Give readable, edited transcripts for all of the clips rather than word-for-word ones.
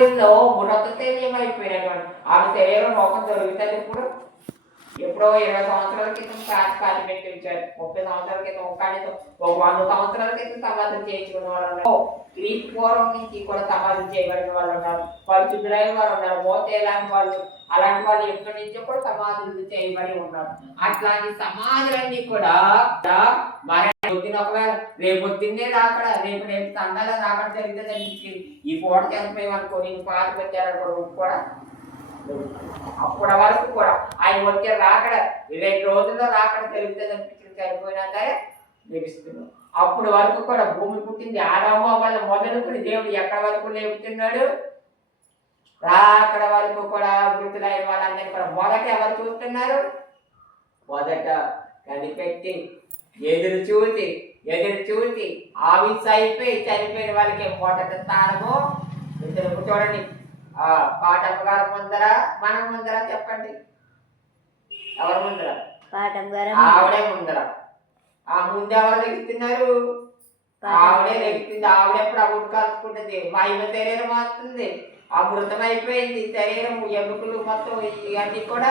సమాజంలో మృతశల్యమైపోయినటువంటి ఆమె శరీరం లోకం దొరుకుతుంది ఇప్పుడు ఎప్పుడో 20 సంవత్సరాల క్రితం పాతి పెట్టి ఉంచారు. 30 సంవత్సరాల క్రితం ఒక 100 సంవత్సరాల క్రితం సమాధులు చేయించుకున్న వాళ్ళు ఉన్నారు. గ్రీక్ పూర్వం నుంచి కూడా సమాధులు చేయబడిన వాళ్ళు ఉన్నారు. పరిశుద్ధులైన వారు ఉన్నారు. మోతే లాంటి వాళ్ళు అలాంటి వాళ్ళు ఎప్పటి నుంచో కూడా సమాధులు చేయబడి ఉన్నారు. అట్లాంటి సమాధులన్నీ కూడా పొద్దున ఒకవేళ రేపు పొద్దున్నే రాకడ రేపు తండాల రాకడ జరిగితే అనిపించింది. ఈ పూట చనిపోయేమనుకో నేను పాతి పెట్టారనుకో కూడా అప్పటి వరకు కూడా ఆయన వచ్చే రాకడ 2 రోజుల్లో రాకడ జరుగుతుంది అనిపించింది. చనిపోయినా సరే లభిస్తున్నాం. అప్పటి వరకు కూడా భూమి పుట్టింది ఆదాము వల్ల మొదలుకొని దేవుడు ఎక్కడి వరకు లేపుతున్నాడు. రాకడ వరకు కూడా మృతులైన వాళ్ళందరినీ కూడా మొదట ఎవరు చూస్తున్నారు? మొదట కనిపెట్టి ఎదురు చూసి ఆవిస్ అయిపోయి చనిపోయిన వాళ్ళకి మొదట స్థానము చూడండి. పాఠం గారు ముందర మనం ముందర చెప్పండి. ఎవరు ముందర? ఆవిడే ముందర. ఆ ముందు ఎవరు లెగుతున్నారు? ఆవిడే లెగుతుంది. ఆవిడే ప్రభుడు కలుసుకుంటుంది. మహిమ శరీరం వస్తుంది. అమృతం అయిపోయింది శరీరం. ఎముకలు మొత్తం ఇవన్నీ కూడా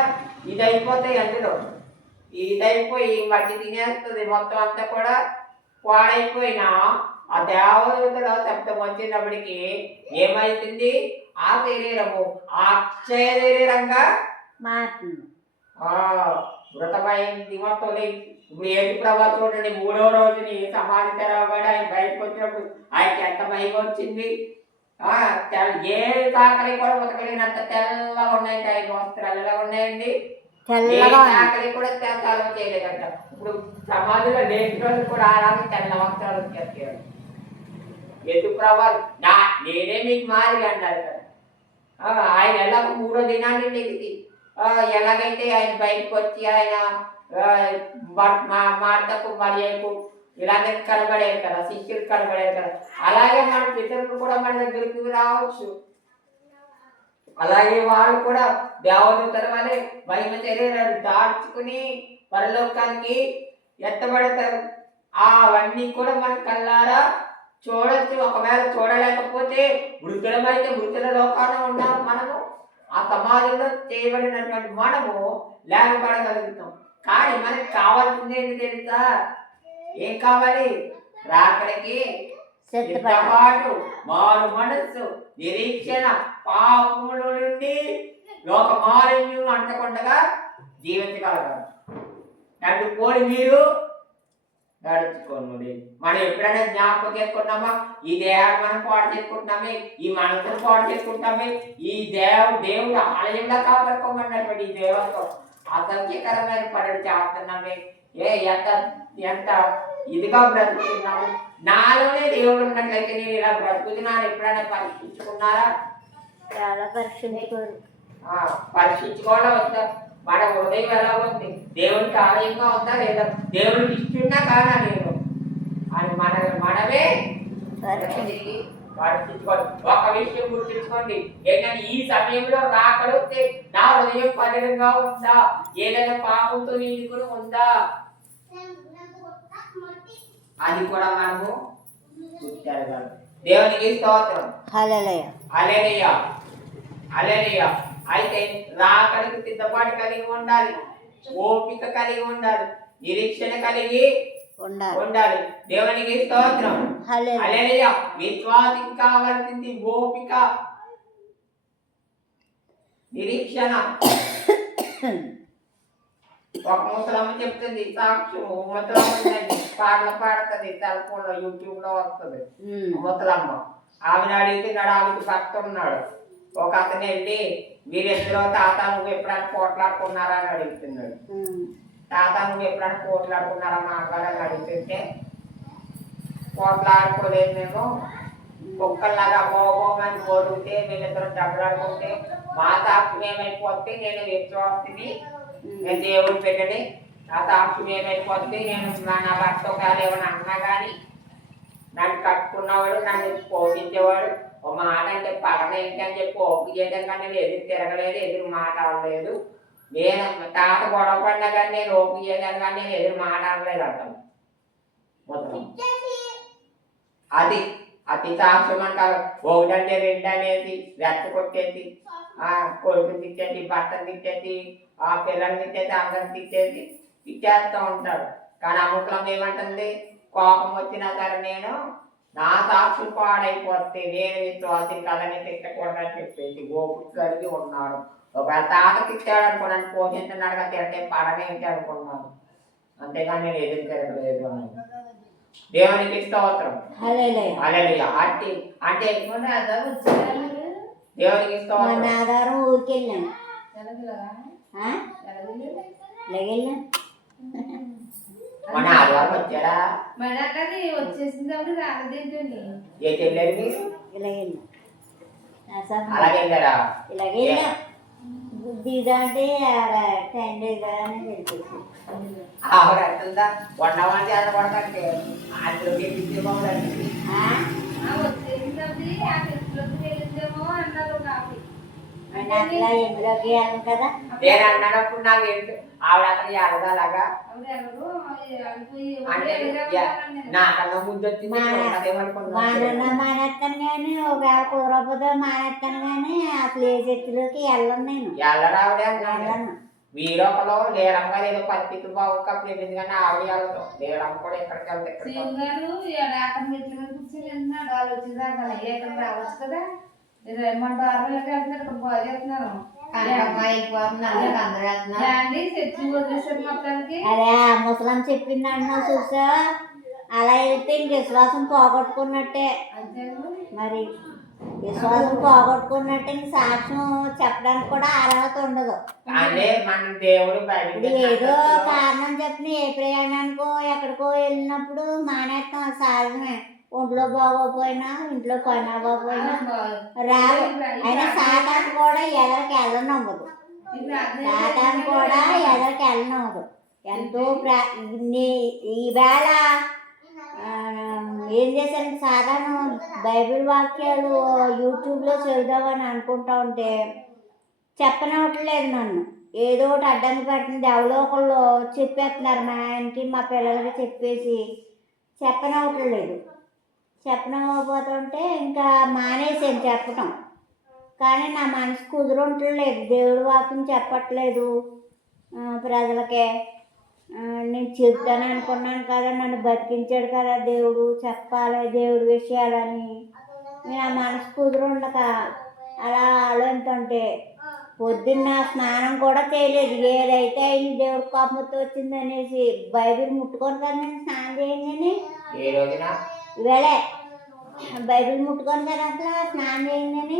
ఇది అయిపోతాయి. అందులో ఇదైపోయి మట్టి తినేస్తుంది. మొత్తం అంతా కూడా పాడైపోయినా ఆ దేవదూతల శబ్దం వచ్చినప్పటికీ ఏమైతుంది? ఆ శరీరము అక్షయ శరీరంగా మారుతుంది. మృతమైంది మొత్తం. ఇప్పుడు ఏంటి ప్రభావ చూడండి, 3వ రోజుని సమాధి తెరవబడి ఆయన బయటకు వచ్చినప్పుడు ఆయనకి ఎంత మహిమ వచ్చింది. ఏ సాకలి కూడా ఉతకలేనంత తెల్లగా ఉన్నాయండి. ఆయన వస్త్రాలు ఎలా ఉన్నాయండి? సాకలి కూడా తెల్లగా చేయలేదంట. ఇప్పుడు సమాధిలో లేని రోజు కూడా అలాగే తెల్ల వస్త్రాలు వచ్చేస్తారు. ఎందుకు ప్రభావం? నేనే మీకు మారి అన్నారు కదా. ఆయన ఎలాగో 3వ దినాన్ని లెగిసి ఎలాగైతే ఆయన బయటకు వచ్చి ఆయన మార్తకు మరియకు ఇలాగే కనబడేది కదా, శిష్యులు కనబడేది కదా, అలాగే మన పితరులు కూడా మన దగ్గరికి రావచ్చు. అలాగే వాళ్ళు కూడా దేవదూతల వలె మహిమ శరీరాలు దాచుకుని పరలోకానికి ఎత్తబడతారు. అవన్నీ కూడా మన కళ్ళారా చూడొచ్చు. ఒకవేళ చూడలేకపోతే మృతులమైతే మృతుల లోకాన ఉన్నాము మనము. ఆ సమాజంలో చేయబడినటువంటి మనము లేకపోవడగలుగుతాం. కానీ మనకి కావాల్సింది ఏంటి తెలుసా? ఏం కావాలి? రాకడికి సిద్ధపాటు, మారు మనస్సు, నిరీక్షణ, పాపముల నుండి లోక మాలిన్యం అంటకుండా జీవించగలగాలి. నన్ను పోలి మీరు నడుచుకోండి. మనం ఎప్పుడైనా జ్ఞాపకం చేసుకుంటామా? ఈ దేహాన్ని మనం పాడు చేసుకుంటామే, ఈ మనసును పాడు చేసుకుంటామే. ఈ దేవుడు ఆలయంగా కాపాడుకోమన్నటువంటి ఈ దేవతో అసంఖ్యకరమైన పనులు చేస్తున్నామే. ఎంత ఇదిగా బ్రతుకుతున్నాము. నాలోనే దేవుడు ఉన్నట్లయితే నేను ఇలా బ్రతుకుతున్నాను ఎప్పుడైనా పరీక్షించుకున్నారా? చాలా పరీక్షించుకోవడం వద్దా? మన హృదయం ఎలా ఉంది? దేవునికి ఆలయంగా ఉందా లేదా? దేవుడికి ఇస్తున్నా కాదా నేను అని మనమే పరీక్షించుకోండి. ఒక విషయం గుర్తించుకోండి, ఏంటంటే ఈ సమయంలో రాకడొస్తే నా హృదయం పదిలంగా ఉందా? ఏదైనా పాపంతో నిండుకుని ఉందా? అది కూడా మనము గుర్తించాలి. దేవునికి స్తోత్రం. హల్లెలూయా హల్లెలూయా హల్లెలూయా. అయితే రాకడికి సిద్ధపాటు కలిగి ఉండాలి, ఓపిక కలిగి ఉండాలి, నిరీక్షణ కలిగి ఉండాలి. దేవునికి స్తోత్రం. హల్లెలూయా. విశ్వాసికి కావాల్సింది ఓపిక, నిరీక్షణ. ఒక ముసలమ్మ చెప్తుంది సాక్ష్యం. ముసలమ్మ పాటలు పాడుతుంది, సెల్ఫోన్లో యూట్యూబ్లో వస్తుంది. ముసలమ్మ ఆమెను అడుగుతున్నాడు. ఆమెకు భర్త ఉన్నాడు. ఒక అతను వెళ్ళి మీరెందులో తాత నువ్వు ఎప్పుడైనా పోట్లాడుకున్నారా అని అడుగుతున్నాడు. తాత నువ్వు ఎప్పుడైనా పోట్లాడుకున్నారా మాట్లాడాలని అడుగుతుంటే, పోట్లాడుకోలేదు, మేము కుక్కల్లాగా పోగోమని కోరితే మేమిద్దరం దెబ్బలాడుకుంటే మా సాక్షి ఏమైపోతే నేను విశ్వాసిని, నేను దేవుడు పెట్టని నా సాక్షి ఏమైపోతే నేను నా భర్త ఒకవేళ ఏమైనా అన్నా కానీ నన్ను కట్టుకున్నవాడు, నన్ను పోషించేవాడు, ఒక మాట అంటే పగన ఏంటి అని చెప్పి ఓపిక చేయడం కానీ నేను ఎదురు తిరగలేదు, ఎదురు మాట అవ్వలేదు. నేను తాత గొడవ పడినా కానీ నేను ఓపిక చేయలేదు, కానీ నేను ఎదురు మాట అవ్వలేదు అంటాను. మొత్తం అది అతి సాక్ష్యం అంటారు. ఒకటంటే రెండు అనేసి రెచ్చ కొట్టేసి కొడుకుని తిట్టేసి భర్తను తిట్టేసి పిల్లల్ని తిట్టేసి అందరిని తిట్టేసి తిట్టేస్తూ ఉంటాడు. కానీ ఆ ముసలం ఏమంటుంది, కోపం వచ్చినా సరే నేను నా సాక్షులు పాడైపోతే నేను విశ్వాసం కదని తిట్టకూడదని చెప్పేసి ఓపిక కలిగి ఉన్నాడు. ఒకవేళ తాత తిట్టాడు అనుకున్నాను, పోషించున్నాడుగా తింటే పడనేంటి అనుకున్నాను, అంతేగాని నేను ఎదురు తిరగలేదు అని. దేవునికి స్తోత్రం. హల్లెలూయా. అంటే దేవునికి స్తోత్రం. ఊరికెళ్ళాను మన ఆదివారం వచ్చాడా? వచ్చేసినప్పుడు రాలేదేంటండి. ఏ తెలియదు మీరు అలాగే వెళ్ళారా? ఇలాగే బుద్ధి అంటే 10 days ఆవిడ అంటుందా వండవాళ్ళు చేత పడతాంటే అందులో బాగుందండి. వచ్చేసినప్పుడు ఆ టెస్ట్లోకి వెళ్ళిందేమో అన్నారు కాఫీ. ఎందులోకి వెళ్ళను కదా నేను అన్నప్పుడు నాకు ఏంటి ఆవిడ అతను ఎరదాలాగా అంటే నాకన్నా ముందు వచ్చింది మానేస్తాను కానీ ఒకవేళ కుదరకపోతే మానేస్తాను కానీ అసలు ఏ చర్చిలోకి వెళ్ళను నేను. ఎల్లరావిడే అన్నాను. వీరొకలో లేడమ్మ ఏదో పరిస్థితి బాగుకప్పుడు వెళ్ళింది కానీ ఆవిడ వెళ్ళదు. లేడమ్మ కూడా ఎక్కడికి వెళ్తే రావచ్చు కదా. వెళ్తున్నారు మొత్తానికి. అదే ముసలం చెప్పింది అన్నా చూసా, అలా వెళ్తే ఇంక విశ్వాసం పోగొట్టుకున్నట్టే. మరి విశ్వాసం పోగొట్టుకున్నట్టే ఇంక సాక్ష్యం చెప్పడానికి కూడా అర్హత ఉండదు. ఇప్పుడు ఏదో కారణం చెప్పిన ఏ ప్రయాణానికో ఎక్కడికో వెళ్ళినప్పుడు మానేస్తాం, సహజమే. ఒంట్లో బాగోపోయినా ఇంట్లో పని అవ్వకపోయినా రాదు. అయినా సాతాను కూడా ఎదరికి వెళ్ళనవ్వదు. సాతాను కూడా ఎదరికి వెళ్ళనవ్వదు. ఎంతో ఈవేళ ఏం చేశారంటే సాధారణ బైబిల్ వాక్యాలు యూట్యూబ్లో చదువుదామని అనుకుంటా ఉంటే చెప్పనవట్లేదు నన్ను. ఏదో ఒకటి అడ్డంకి పెట్టింది, ఎవరో ఒకళ్ళు చెప్పేస్తున్నారు. మా ఆయనకి మా పిల్లలకి చెప్పేసి చెప్పనవట్లేదు. చెప్పనవ్వకపోతుంటే ఇంకా మానేసాను చెప్పటం. కానీ నా మనసు కుదురుంటలేదు, దేవుడి వాక్యం చెప్పట్లేదు ప్రజలకే. నేను చెప్తాను అనుకున్నాను కదా, నన్ను బతికించాడు కదా దేవుడు, చెప్పాలి దేవుడి విషయాలని. నా మనసు కుదురుండక అలా ఆలోచిస్తుంటే పొద్దున్న స్నానం కూడా చేయలేదు. ఏదైతే అయింది దేవుడి కోపంతో వచ్చిందనేసి బైబిల్ ముట్టుకొని కదా నేను స్నానం చేయండి. ఇవాళే బైబిల్ ముట్టుకొని కదా అసలు స్నానం చేయండి.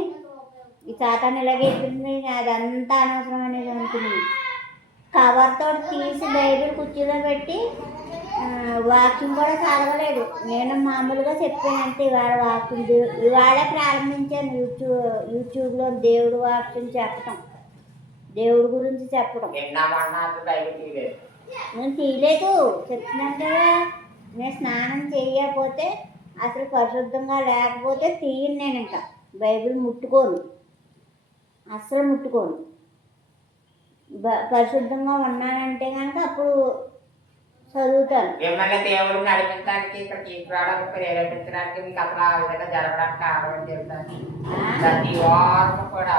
ఈ సాతాను ఇలాగైపోయింది, అదంతా అనవసరం అనేది అనుకున్నాను. కవర్తో తీసి బైబిల్ కుర్చీలో పెట్టి వాక్యం కూడా చదవలేదు. నేను మామూలుగా చెప్పాను అంతే. ఇవాళ వాక్యం ఇవాళే ప్రారంభించాను యూట్యూబ్లో దేవుడు వాక్యం చెప్పటం, దేవుడి గురించి చెప్పడం. నేను తీయలేదు, చెప్తున్నాను కదా. నేను స్నానం చేయకపోతే అసలు పరిశుద్ధంగా లేకపోతే తీయను. నేను ఇంకా బైబిల్ ముట్టుకోను, అస్సలు ముట్టుకోను. పరిశుద్ధంగా ఉన్నానంటే కనుక అప్పుడు చదువుతాను. మిమ్మల్ని దేవుడు నడిపించడానికి ఇక్కడ తీసుకురావడానికి ప్రేరేపించడానికి మీకు అసలు ఆ విధంగా జరగడానికి కారణం చెప్తాను. ప్రతి వారం కూడా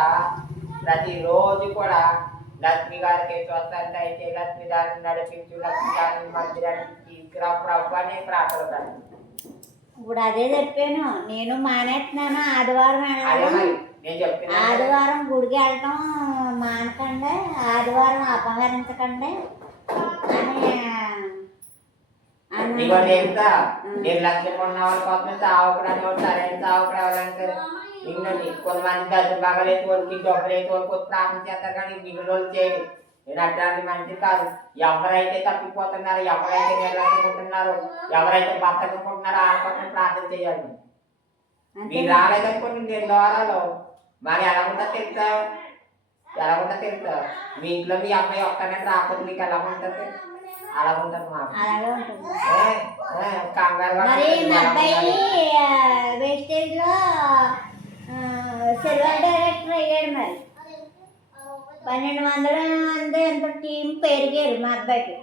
ప్రతిరోజు కూడా లక్ష్మి గారికి స్వస్థత అయితే లక్ష్మి గారిని నడిపించు, లక్ష్మి గారిని మందిరానికి తీసుకురా ప్రభు అని ప్రార్థన. ఇప్పుడు అదే చెప్పాను, నేను మానేస్తున్నాను. ఆదివారం వెళ్ళాలి, ఆదివారం గుడికి వెళ్ళటం మానకండి, ఆదివారం అపహరించకండి అని. నేను లక్ష్యం ఉన్న వాళ్ళ కోసం సావుకుడని వాడు సరైన సావుకుడు ఎవరంటే కొంతమంది దశ బాగాలేదు వాళ్ళకి డబ్బులేదు వాళ్ళకి ప్రార్థన చేస్తారు కానీ మిగిలిన వాళ్ళు చేయరు. నేను అట్లాంటి మంచి కాదు. ఎవరైతే తప్పిపోతున్నారో, ఎవరైతే నిర్లక్ష్యకుంటున్నారో, ఎవరైతే బతకకుంటున్నారో వాళ్ళ కోసం ప్రార్థన చేయాలి. మీరు రాలేదనుకోండి 2 వారాలు మరి ఎలాగుంటా తెలుసా, ఎలాగుంటా తెలుసా? మీ ఇంట్లో మీ అమ్మాయి ఒక్కనే రాకపోతే మీకు ఎలా ఉంటుంది? అలా ఉంటుంది మాకు. వేస్టేజ్లో సిల్వర్ డైరెక్టర్ అయ్యాడు. మరి 1200 ఎంత టీం పెరిగారు మా అబ్బాయికి.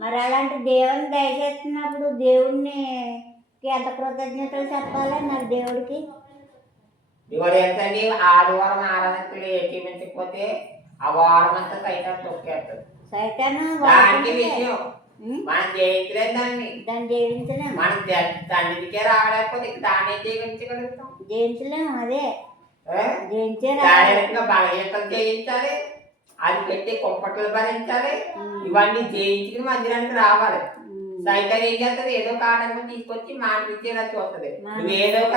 మరి అలాంటి దేవుని దయచేస్తున్నప్పుడు దేవుడిని ఎంత కృతజ్ఞతలు చెప్పాలి మరి దేవుడికి. ఇవాడు ఏంటండి ఆదివారం ఆరాధనలు చూపించకపోతే ఆ వారం అంతా సైతం తొక్కేస్తుంది. సైతాను దానికి విషయం మనం జయించలేదు దాన్ని జయించలేము. మనం తండ్రికే రావలేకపోతే దాన్ని జయించగలుగుతాం. జయించలేము. అదే శారీరకంగా బలహీనతలు జయించాలి, అది పెట్టి కుంపట్లు భరించాలి, ఇవన్నీ జయించుకుని మందిరానికి రావాలి. సైతం ఏం చేస్తుంది, ఏదో ఒక ఆటంకం తీసుకొచ్చి మానిపించేలా చూస్తుంది. నువ్వు ఏదో ఒక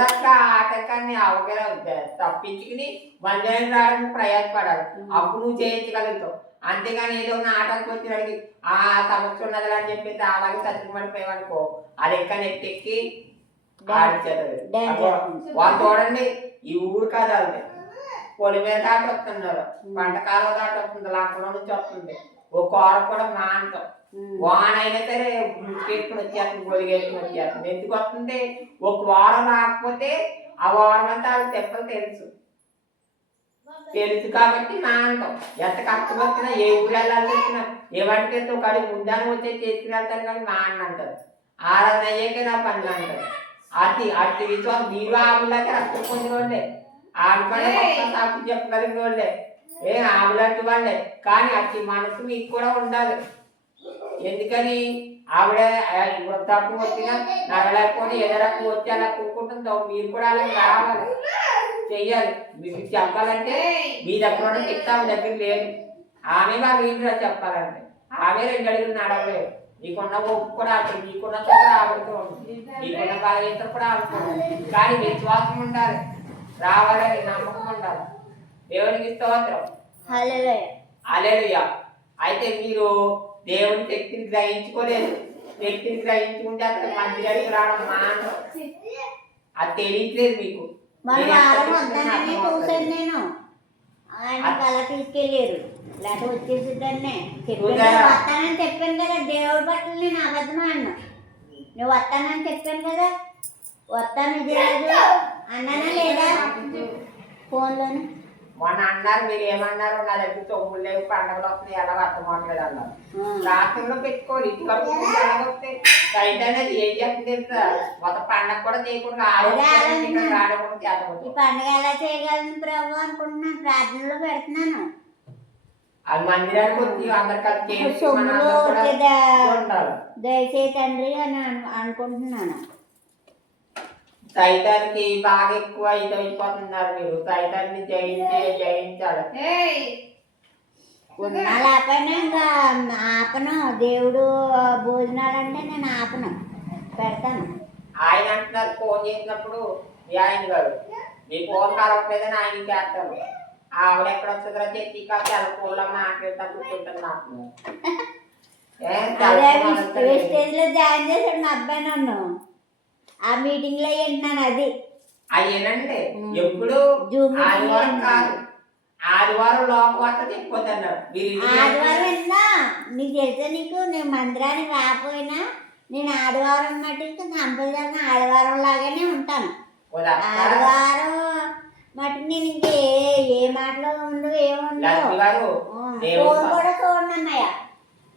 ఆటంకాన్ని తప్పించుకుని మందిరానికి రావడానికి ప్రయాసపడాలి, అప్పుడు నువ్వు జయించగలుగుతావు. అంతేగాని ఏదో ఒక ఆటంకం వచ్చి అడిగి ఆ సమస్య ఉన్నది అని చెప్పేసి అలాగే చచ్చిపోయిపోయావనుకో, అది ఎక్కడ నెట్టెక్కి ఆడిచేది. వాళ్ళు చూడండి, ఈ ఊరు కాదు వాళ్ళది, పొలి మీద దాటి వస్తున్నారు, పంటకాలం దాటి వస్తుంది, లంకలో నుంచి వస్తుంది. ఒక కూర కూడా మాంతం వాన అయినా సరే ముసుకేసుకుని వచ్చేస్తుంది, గొలిగేసుకుని వచ్చేస్తుంది. ఎందుకు వస్తుంది, ఒక వారం రాకపోతే ఆ వారం అంతా వాళ్ళకి తెప్పలు తెలుసు కాబట్టి మాంతం. ఎంత కష్టపడుతున్నా, ఏ ఊరు వెళ్ళాల్సి వచ్చినా, ఏ వాటికి వెళ్తే ఒక అడుగు ముందాన్ని వచ్చే చేసుకుని వెళ్తారు కానీ మా అన్న అంటారు. ఆరాధన అయ్యాకే నా పనులు అంటారు. అతి విశ్వాసం మీరు ఆవులాగే రక్తం పొందిన వాళ్ళే, ఆవిడ సాకు చెప్పగలిగిన వాళ్ళే, ఆవులాంటి వాళ్ళే. కానీ అతి మనసు మీకు కూడా ఉండాలి. ఎందుకని ఆవిడ వృద్ధాప్యం వచ్చినా నడలేకపోయినా ఏదో రకం వచ్చి అలా కూకుంటుందో మీరు కూడా అలా రావాలి, చెయ్యాలి. మీకు చెప్పాలంటే మీ దగ్గర ఉన్న శక్తి ఆమె దగ్గర లేదు. ఆమె వాళ్ళ ఇంట్లో చెప్పాలంటే ఆమె 2 అడుగులు నడవలేదు. నీకున్న ఒప్పు కూడా ఆడుతుంది, నీకున్న చోట ఆడుతూ ఉంటుంది, నీకున్న బలహీనత కూడా ఆడుతుంది. కానీ విశ్వాసం ఉండాలి, రావాలని నమ్మకం ఉండాలి. దేవునికి స్తోత్రం, హల్లెలూయా. అయితే మీరు దేవుని శక్తిని గ్రహించుకోలేదు. శక్తిని గ్రహించుకుంటే అసలు మందిరానికి రావడం మానడం, అది తెలియట్లేదు మీకు. చూసాను నేను, ఆయన అలా తీసుకెళ్ళారు, లేకపోతే వచ్చేసిద్దాన్నే వస్తానని చెప్పాను కదా. దేవుడి పట్ల నేను అబద్ధం అన్నా, నువ్వు వస్తానని చెప్పాను కదా, వస్తాను ఇది లేదు అన్నానా లేదా ఫోన్లోనే. మొన్న అన్నారు, మీరు ఏమన్నారు, నా దగ్గర తొమ్మిది లేవు, పండుగలు వస్తున్నాయి, ఎలా అర్థమవట్లేదు అన్నారు. రాత్రిలో పెట్టుకోవాలి, ఇటుక వస్తే సైట్ అనేది ఏం చేస్తుంది తెలుసా, ఒక పండగ కూడా చేయకుండా ఈ పండుగ ఎలా చేయగలను ప్రభు అనుకుంటున్నాను, ప్రార్థనలో పెడుతున్నాను. అది మందిరానికి వచ్చి అందరికీ దయచేసి తండ్రి అని అనుకుంటున్నాను. సైతానికి బాగా ఎక్కువ అయిపోతున్నారు మీరు. సైతాన్ని జయించాలి. లేకపోయినా ఇంకా ఆపను, దేవుడు భోజనాలంటే నేను ఆపను, పెడతాను. ఆయన అంటున్నారు, ఫోన్ చేసినప్పుడు ఆయన గారు మీ ఫోన్ కలవట్లేదని ఆయన చేస్తాను. ఆవిడ ఎక్కడ వస్తుందో చెప్పి కాదు అలా ఫోన్లో మాట్లాడుతూ కూర్చుంటుంది. నాకు స్టేజ్ లో జాయిన్ చేశాడు మా అబ్బాయి నన్ను, ఆ మీటింగ్ లో వింటున్నాను. అది అయ్యేనండి ఎప్పుడు ఆదివారం కాదు, ఆదివారం లోపల చెప్పొద్దన్నారు. ఆదివారం విన్నా నీకు తెలుసా, నీకు నేను మందిరానికి రాకపోయినా నేను ఆదివారం మటుకు కంపల్సరిగా ఆదివారం లాగానే ఉంటాను. ఆదివారం మటుకు నేను ఇంకే ఏ మాటలో ఉండవు, ఏముండవు. ఫోన్ కూడా చూడండి అన్నయ్య,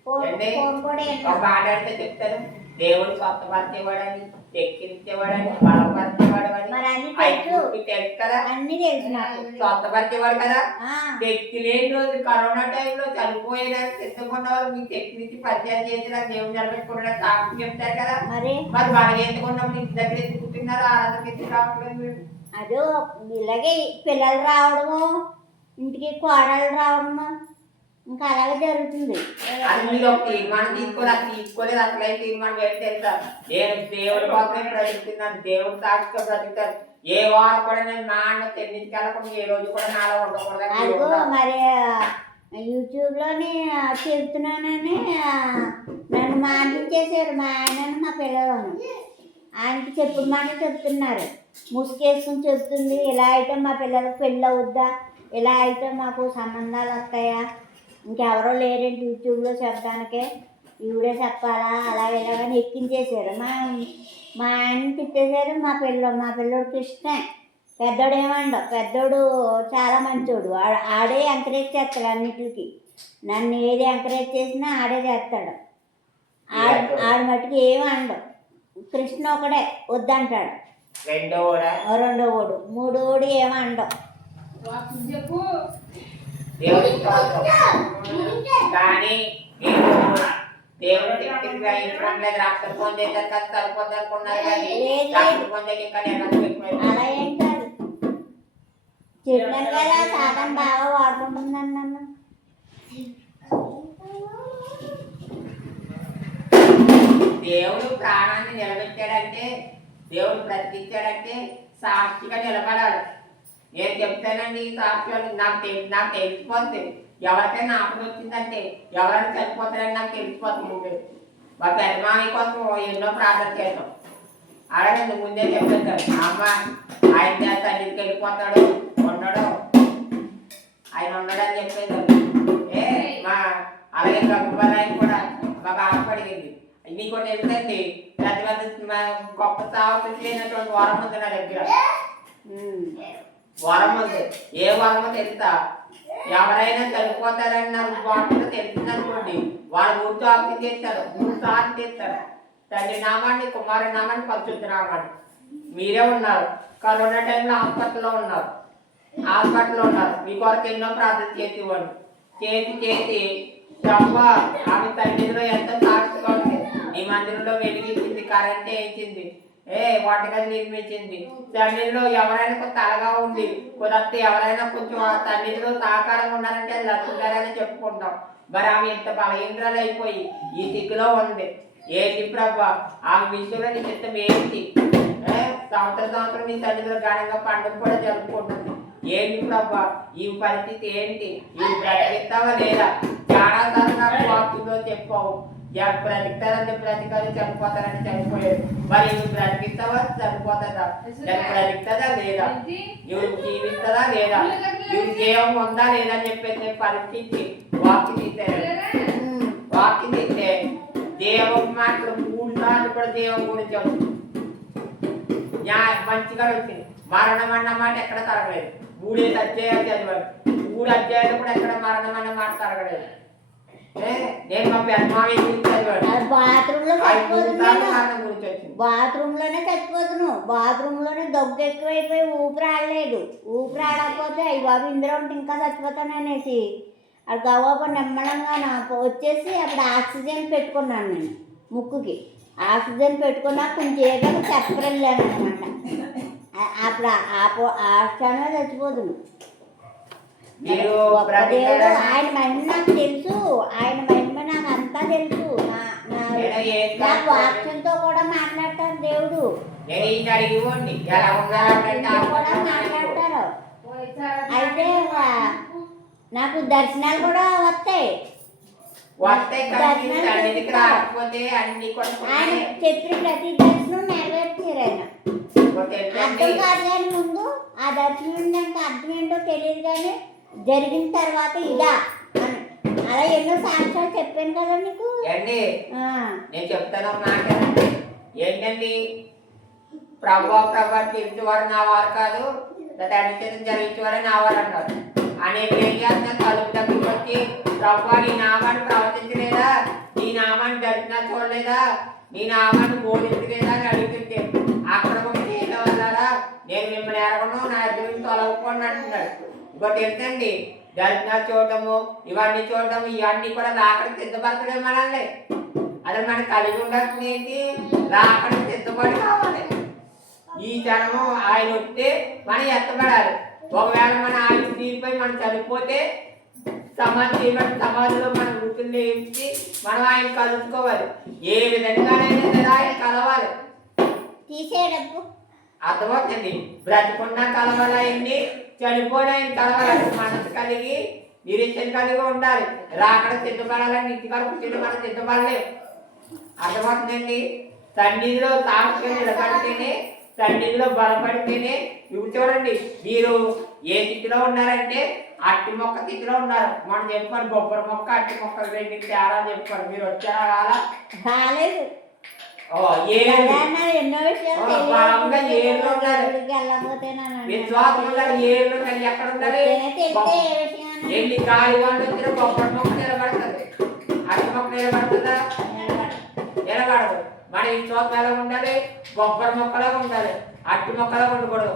ఫోన్ కూడా మాట్లాడితే చెప్తాను. దేవుడు స్వస్థపరిచేవాడని, ఎక్కిరించేవాడని, బలపరిచేవాడని తెలుసు కదా, అన్ని తెలుసు నాకు. స్వస్థపరిచేవాడు కదా. శక్తి లేని రోజు కరోనా టైంలో చనిపోయేదాన్ని సిద్ధపడిన వాళ్ళు మీ శక్తి నుంచి పరిచయం చేసి దేవుడు నిలబెట్టుకున్నాడు సాక్షి చెప్తారు కదా. మరి బలహీనతకున్నప్పుడు ఇంటి దగ్గర ఎత్తుకుంటున్నారు, ఆరాధనకి ఎత్తుకు రావట్లేదు మీరు. అదో ఇలాగే పిల్లలు రావడము, ఇంటికి కోడలు రావడము, ఇంకా అలాగే జరుగుతుంది. అది మీరు ఒక తీర్మానం తీసుకోలేదు అసలు తీర్మానం ఏంటి తెలుసా, నేను దేవుడి కోసమే బ్రతుకుతున్నాను, దేవుడి సాక్షిగా బ్రతుకుతాను. ఏ వారం కూడా నేను మా అన్న చెన్నింటికి వెళ్ళకుండా ఏ రోజు కూడా నాలో ఉండకూడదు. అదిగో మరి యూట్యూబ్లోనే చెప్తున్నానని నన్ను మానించేశారు మా ఆయనను మా పిల్లలను. ఆయనకి చెప్పుడు మాట చెప్తున్నారు, ముసుకేసుకుని చెప్తుంది, ఇలా అయితే మా పిల్లలకు పెళ్ళి అవుద్దా, ఇలా అయితే మాకు సంబంధాలు వస్తాయా, ఇంకెవరో లేరేంటి యూట్యూబ్లో చెప్పడానికే, ఈవిడే చెప్పాలా, అలా ఇలాగని ఎక్కించేశారు. మా ఆయన్ని తిట్టేశారు. మా పిల్లోడికి ఇష్టమే, పెద్దోడు ఏమండవు, పెద్దోడు చాలా మంచోడు, ఆడే ఎంకరేజ్ చేస్తాడు అన్నిటికి. నన్ను ఏది ఎంకరేజ్ చేసినా ఆడే చేస్తాడు, ఆడు మట్టుకు ఏమి అండవు. కృష్ణ ఒకడే వద్దంటాడు, రెండో కూడా రెండో ఓడు, మూడో ఓడు ఏమండవు. వాకింగ్ చెప్పు. దేవుడి స్తోత్రం. కానీ దేవుడు తిట్టింది గ్రహించడం లేదు. డాక్టర్ ఫోన్ చేశారు కదా సరిపోద్ది అనుకున్నారు కానీ డాక్టర్ ఫోన్ చేసి ఇంకా అలా ఏం కాదు, చెప్పాను కదా సాధన బాగా వాడుకుంటుందని నన్ను. దేవుడు ప్రాణాన్ని నిలబెట్టాడంటే, దేవుడు బ్రతికించాడంటే సాక్షిగా నిలబడాలి. నేను చెప్తానండి ఈ సాక్ష్యాలు నాకు తెలిసిపోతుంది. ఎవరికైనా ఆపద వచ్చిందంటే ఎవరైనా చనిపోతారని నాకు తెలిసిపోతుంది. మా పెద్దమామి కోసం ఎన్నో ప్రార్థన చేస్తాం. అలాగే ముందే చెప్తాడు, అమ్మ ఆయన తండ్రికి వెళ్ళిపోతాడు ఉండడు, ఆయన ఉండడని చెప్పేది. మా అలాగే గబ్బరాయి కూడా మా బాధపడింది. నీకు తెలుసండి పెద్ద పెద్ద గొప్ప సాగు లేనటువంటి వరం ఉంది నా దగ్గర. వరం ఉంది. ఏ వరమో తెలుసా? ఎవరైనా చనిపోతారని నాకు వాటిలో తెలిసిందనుకోండి, వాళ్ళు 3 సార్లు చేస్తారు, 3 సార్లు చేస్తారు. తండ్రి నామాన్ని, కుమారు నామాన్ని, పరిశుద్ధ నామాన్ని. మీరే ఉన్నారు, కరోనా టైంలో హాస్పిటల్లో ఉన్నారు. మీ కొరకు ఎన్నో ప్రార్థన చేసి ఇవ్వండి. చేసి ఆమె తండ్రిలో ఎంతో సాక్షిగా ఉంది. ఈ మందిరంలో వెలిగించింది, కరెంట్ వేయించింది, వంటగది నిర్మించింది. తండ్రిలో ఎవరైనా కొంత తలగా ఉంది, కొంత ఎవరైనా కొంచెం ఆ తండ్రిలో సహకారంగా ఉన్నారంటే అది లక్ష్మీగారని చెప్పుకుంటాం. మరి ఆమె ఇంత బలహీనరాలు అయిపోయి ఈ స్థితిలో ఉంది. ఏంటి ప్రభా ఆమె విషయంలో నీ చిత్తం ఏంటి? సంవత్సరం నీ తండ్రిలో ఘనంగా పండుగ కూడా జరుపుకుంటుంది. ఏంటి ప్రభా ఈ పరిస్థితి ఏంటి? ఇవి బ్రతికిస్తావా లేదా? చాలా సార్లు వాక్యంలో చెప్పావు, బ్రతికితారని చనిపోతారని చనిపోయారు. మరి ఇవి బ్రతికిస్తావా చనిపోతుందా? బ్రతికితుందా లేదా? ఇవి జీవిస్తుందా లేదా? ఇవి జీవం ఉందా లేదా అని చెప్పేసి పరీక్షించి వాక్యం తీస్తే దేవం మాటలు 3 సార్లు కూడా దేవం గురించి మంచిగా వచ్చింది. మరణం అన్న మాట ఎక్కడ తరగలేదు. 3 అధ్యాయాలు చదివాడు, 3 అధ్యాయాలు కూడా ఎక్కడ మరణం అన్న మాట తరగలేదు. నేను మా పెద్దమావి గురించి చదివాడు, బాత్రూంలోనే చచ్చిపోతును. బాత్రూంలోనే దగ్గు ఎక్కువైపోయి ఊపిరాడలేదు. ఊపిరాడకపోతే అయ్యి బాబు ఇందులో ఉంటే ఇంకా చచ్చిపోతాననేసి అది గవ్వకు నెమ్మడంగా నాకు వచ్చేసి అప్పుడు ఆక్సిజన్ పెట్టుకున్నాను. నేను ముక్కుకి ఆక్సిజన్ పెట్టుకున్నా కొంచెం ఏదో చెప్పలేను అనమాట. అప్పుడు ఆ క్షణమే చచ్చిపోతును. దేవుడు ఆయన మహిమ నాకు తెలుసు, ఆయన మహిమ నాకు అంతా తెలుసు. నాకు వాక్యంతో కూడా మాట్లాడతారు దేవుడు, కూడా మాట్లాడతారు. అయితే నాకు దర్శనాలు కూడా వస్తాయి. ఆయన చెప్పిన ప్రతి దర్శనం నెరవేర్చారు ఆయన. అర్థం కాదు కానీ ముందు ఆ దర్శనం నాకు అర్థం ఏంటో తెలియదు, కానీ జరిగిన తర్వాత ఇదా అని అలా ఎన్నో సాక్ష్యాలు చెప్పాను కదా నీకు. నేను చెప్తాను మాట ఏంటండి, ప్రభా తీర్చేవారు నా వారు కాదు, తండ్రి చేత జరిగించేవారు నా వారు అన్నారు. అనేక ఏం చేస్తున్నారు? తలుపు దగ్గరికి వచ్చి ప్రభా నీ నామాన్ని ప్రవర్తించలేదా, నీ నామాన్ని దర్శనాలు చూడలేదా, నీ నామాన్ని బోధించలేదా అని అడుగుతుంటే అక్రమం చేయడం వల్ల నేను మిమ్మల్ని ఎరగను, నా దగ్గర తొలగిపోండి అంటున్నాడు. ఇంకోటి ఏంటండి, దర్శనాలు చూడటము, ఇవన్నీ చూడటము, ఇవన్నీ కూడా రాకడికి సిద్ధపరచడం మనల్ని. అది మనకి కలిగి ఉండాల్సింది ఏంటి? రాకడికి సిద్ధపడి కావాలి. ఈ క్షణము ఆయన వస్తే మనం ఎత్తబడాలి. ఒకవేళ మన ఆయన తీరిపోయి మనం చనిపోతే సమాధిలో మనం వృత్తులు వేయించి మనం ఆయన కలుసుకోవాలి. ఏ విధంగానైనా సరే ఆయన కలవాలి. తీసేయడము అర్థమవుతుంది. బ్రతికున్నా కలవాలండి, చనిపోయిన ఆయన కలవాలి. మనసు కలిగి నిరీక్షణ కలిగి ఉండాలి. రాకడ సిద్ధపడాలని ఇంటికాడ కూర్చొని మనం సిద్ధపడలేము. అర్థమవుతుందండి. సన్నిధిలో సాక్షిగా నిలబడితేనే, సన్నిధిలో బలపడితేనే. ఇవి చూడండి, మీరు ఏ స్థితిలో ఉన్నారంటే అట్టి మొక్క స్థితిలో ఉన్నారు. మనం చెప్పుకోండి, బొబ్బరి మొక్క అట్టి మొక్క రెండింటి తేడా చెప్పుకోండి. మీరు వచ్చారా కాలా? కాలేదు. ఎన్నో విషయాలు ఎక్కడ ఉండాలి? ఎన్ని గాలి వాళ్ళు వచ్చినా బొబ్బరి మొక్క నిలబడుతుంది, అట్టి మొక్క నిలబడుతుందా? నిలబడదు. మన ఈ చోట్ల ఉండాలి, కొబ్బరి మొక్కలాగా ఉండాలి, అట్టి మొక్కలాగా ఉండకూడదు.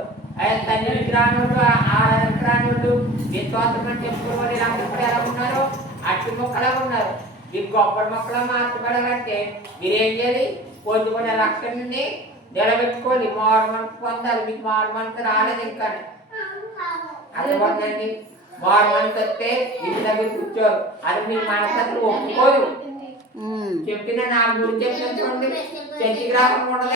తల్లికి రానోళ్ళు, ఆడకి రానోళ్ళు, ఈ చోత్రం చెప్పుకోవాలి, వీళ్ళందరూ ఎలా ఉన్నారు? అట్టి మొక్కలాగా ఉన్నారు. ఈ కొబ్బరి మొక్కలా మార్చబడాలంటే మీరేం చేయాలి? పొద్దుకునే లక్షణాన్ని నిలబెట్టుకోవాలి, మారు మనసు పొందాలి. మీకు మారు మనసు రాలేదు ఇంకా, అర్థమవుతుందండి? మారు మనసు వస్తే ఇంటి దగ్గర కూర్చోరు, అది మీ మనసు అసలు ఒప్పుకోదు. చెప్పిన నా గురించి చెప్పిన చూడండి, చెట్టుకి రాకుండా ఉండదు.